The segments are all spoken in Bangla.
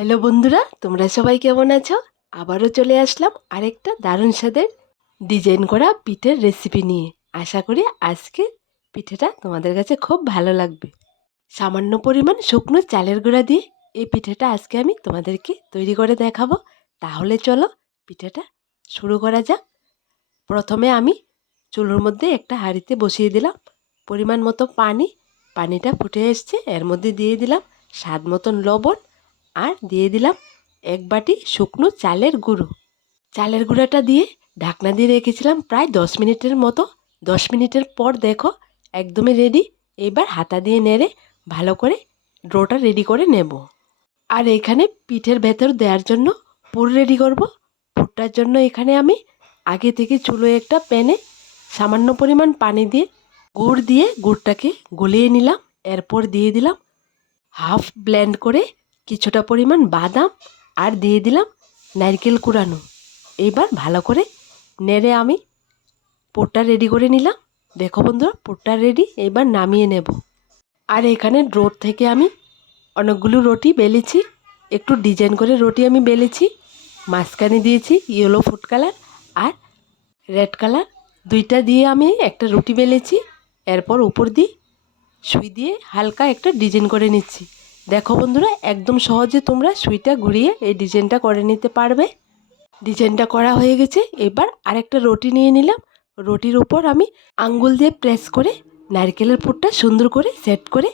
হ্যালো বন্ধুরা, তোমরা সবাই কেমন আছো? আবারও চলে আসলাম আরেকটা দারুণ স্বাদের ডিজাইন করা পিঠের রেসিপি নিয়ে। আশা করি আজকে পিঠেটা তোমাদের কাছে খুব ভালো লাগবে। সামান্য পরিমাণ শুকনো চালের গুঁড়া দিয়ে এই পিঠেটা আজকে আমি তোমাদেরকে তৈরি করে দেখাবো। তাহলে চলো পিঠেটা শুরু করা যাক। প্রথমে আমি চুলোর মধ্যে একটা হাঁড়িতে বসিয়ে দিলাম। পরিমাণ মতো পানি, পানিটা ফুটে এসছে, এর মধ্যে দিয়ে দিলাম স্বাদ মতন লবণ আর দিয়ে দিলাম এক বাটি শুকনো চালের গুঁড়ো। চালের গুঁড়োটা দিয়ে ঢাকনা দিয়ে রেখেছিলাম প্রায় দশ মিনিটের মতো। দশ মিনিটের পর দেখো, একদমই রেডি এবার হাতা দিয়ে নেড়ে ভালো করে ডোটা রেডি করে নেব। আর এখানে পিঠের ভেতর দেওয়ার জন্য পুর রেডি করব। পুরটার জন্য এখানে আমি আগে থেকে চুলো একটা প্যানে সামান্য পরিমাণ পানি দিয়ে গুড় দিয়ে গুড়টাকে গলিয়ে নিলাম। এরপর দিয়ে দিলাম হাফ ব্লেন্ড করে কিছুটা পরিমাণ বাদাম আর দিয়ে দিলাম নারকেল কুড়ানো। এবার ভালো করে নেড়ে আমি পোটটা রেডি করে নিলাম। দেখো বন্ধুরা, পোটটা রেডি এবার নামিয়ে নেব। আর এখানে রোড থেকে আমি অনেকগুলো রুটি বেলেছি, একটু ডিজাইন করে রুটি আমি বেলেছি, মাঝখানে দিয়েছি ইয়েলো ফুড কালার আর রেড কালার দুইটা দিয়ে আমি একটা রুটি বেলেছি, এরপর উপর দিয়ে সুই দিয়ে হালকা একটা ডিজাইন করে নিচ্ছি। দেখো বন্ধুরা, একদম সহজে তোমরা সুইটা ঘুরিয়ে এই ডিজাইনটা করে নিতে পারবে। ডিজাইনটা করা হয়ে গেছে। এবার আরেকটা রুটি নিয়ে নিলাম। রুটির উপর আমি আঙ্গুল দিয়ে প্রেস করে নারকেলের পুরটা সুন্দর করে সেট করে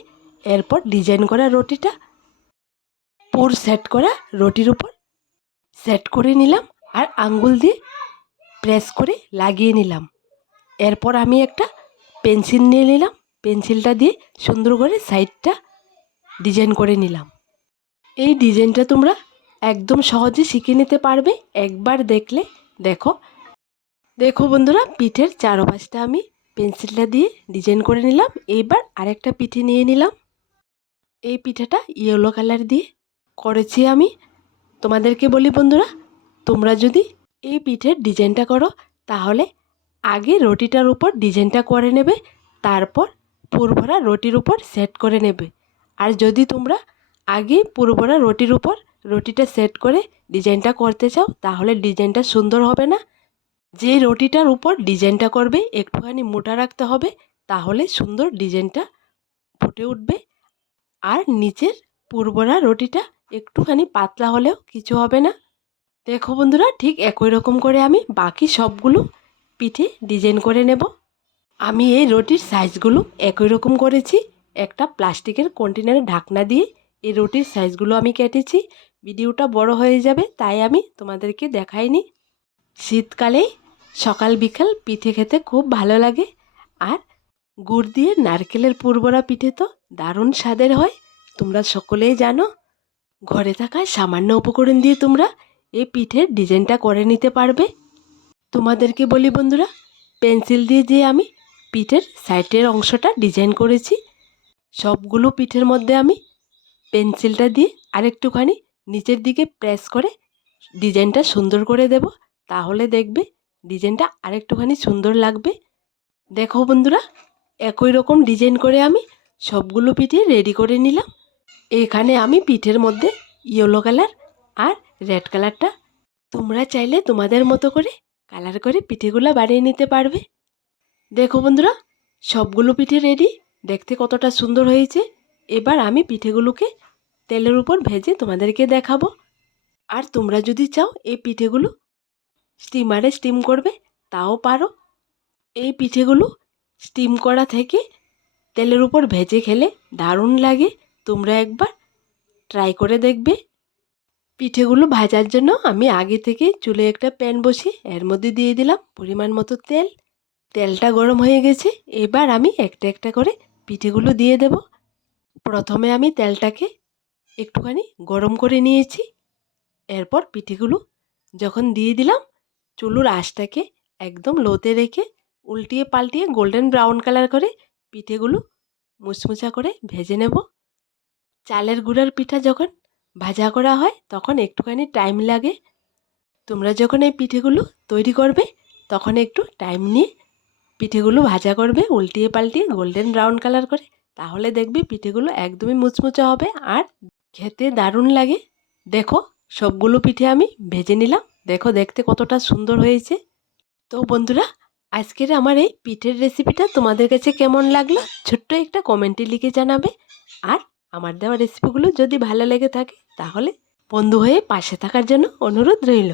এরপর ডিজাইন করা রুটিটা। পুর সেট করা রুটির উপর সেট করে নিলাম আর আঙ্গুল দিয়ে প্রেস করে লাগিয়ে নিলাম। এরপর আমি একটা পেন্সিল নিয়ে নিলাম। পেন্সিলটা দিয়ে সুন্দর করে সাইডটা ডিজাইন করে নিলাম। এই ডিজাইনটা তোমরা একদম সহজে শিখে নিতে পারবে। একবার দেখলে, দেখো। দেখো বন্ধুরা, পিঠের চারপাশটা আমি পেন্সিলটা দিয়ে ডিজাইন করে নিলাম। এইবার আরেকটা পিঠে নিয়ে নিলাম। এই পিঠাটা ইয়েলো কালার দিয়ে করেছি আমি। তোমাদেরকে বলি বন্ধুরা, তোমরা যদি এই পিঠের ডিজাইনটা করো, তাহলে আগে রুটিটার উপর ডিজাইনটা করে নেবে, তারপর পুরভরা রুটির উপর সেট করে নেবে। আর যদি তোমরা আগে পুরোপুরা রুটির উপর রুটিটা সেট করে ডিজাইনটা করতে চাও, তাহলে ডিজাইনটা সুন্দর হবে না। যে রুটিটার উপর ডিজাইনটা করবে, একটুখানি মোটা রাখতে হবে, তাহলে সুন্দর ডিজাইনটা ফুটে উঠবে। আর নিচের পুরবরা রুটিটা একটুখানি পাতলা হলেও কিছু হবে না। দেখো বন্ধুরা, ঠিক একই রকম করে আমি বাকি সবগুলো পিঠে ডিজাইন করে নেব। আমি এই রুটির সাইজগুলো একই রকম করেছি। একটা প্লাস্টিকের কন্টেনারে ঢাকনা দিয়ে এই রুটির সাইজগুলো আমি কেটেছি। ভিডিওটা বড় হয়ে যাবে, তাই আমি তোমাদেরকে দেখাইনি। শীতকালে সকাল বিকাল পিঠে খেতে খুব ভালো লাগে। আর গুড় দিয়ে নারকেলের পুরবরা পিঠে তো দারুণ স্বাদের হয়, তোমরা সকলেই জানো। ঘরে থাকা সামান্য উপকরণ দিয়ে তোমরা এই পিঠের ডিজাইনটা করে নিতে পারবে। তোমাদেরকে বলি বন্ধুরা, পেন্সিল দিয়ে যে আমি পিঠের সাইডের অংশটা ডিজাইন করেছি সবগুলো পিঠের মধ্যে আমি পেন্সিলটা দিয়ে আরেকটুখানি নিচের দিকে প্রেস করে ডিজাইনটা সুন্দর করে দেব। তাহলে দেখবে ডিজাইনটা আরেকটুখানি সুন্দর লাগবে। দেখো বন্ধুরা, একই রকম ডিজাইন করে আমি সবগুলো পিঠে রেডি করে নিলাম। এখানে আমি পিঠের মধ্যে ইয়েলো কালার আর রেড কালারটা তোমরা চাইলে তোমাদের মতো করে কালার করে পিঠেগুলো বানিয়ে নিতে পারবে। দেখো বন্ধুরা, সবগুলো পিঠে রেডি। দেখতে কতটা সুন্দর হয়েছে। এবার আমি পিঠেগুলোকে তেলের উপর ভেজে তোমাদেরকে দেখাবো। আর তোমরা যদি চাও, এই পিঠেগুলো স্টিমারে স্টিম করবে, তাও পারো। এই পিঠেগুলো স্টিম করা থেকে তেলের উপর ভেজে খেলে দারুণ লাগে। তোমরা একবার ট্রাই করে দেখবে। পিঠেগুলো ভাজার জন্য আমি আগে থেকে চুলে একটা প্যান বসিয়ে এর মধ্যে দিয়ে দিলাম পরিমাণ মতো তেল। তেলটা গরম হয়ে গেছে। এবার আমি একটা একটা করে পিঠেগুলো দিয়ে দেব। প্রথমে আমি তেলটাকে একটুখানি গরম করে নিয়েছি। এরপর পিঠেগুলো যখন দিয়ে দিলাম, চুলুর আঁশটাকে একদম লোতে রেখে উল্টিয়ে পাল্টিয়ে গোল্ডেন ব্রাউন কালার করে পিঠেগুলো মুচমুচা করে ভেজে নেব। চালের গুঁড়ার পিঠা যখন ভাজা করা হয়, তখন একটুখানি টাইম লাগে। তোমরা যখন এই পিঠেগুলো তৈরি করবে, তখন একটু টাইম নিয়ে পিঠেগুলো ভাজা করবে, উল্টিয়ে পাল্টিয়ে গোল্ডেন ব্রাউন কালার করে। তাহলে দেখবে পিঠেগুলো একদমই মুচমুচে হবে আর খেতে দারুণ লাগে। দেখো, সবগুলো পিঠে আমি ভেজে নিলাম। দেখো, দেখতে কতটা সুন্দর হয়েছে। তো বন্ধুরা, আজকের আমার এই পিঠের রেসিপিটা তোমাদের কাছে কেমন লাগল? ছোট্ট একটা কমেন্টে লিখে জানাবে। আর আমার দেওয়া রেসিপিগুলো যদি ভালো লেগে থাকে, তাহলে বন্ধু হয়ে পাশে থাকার জন্য অনুরোধ রইল।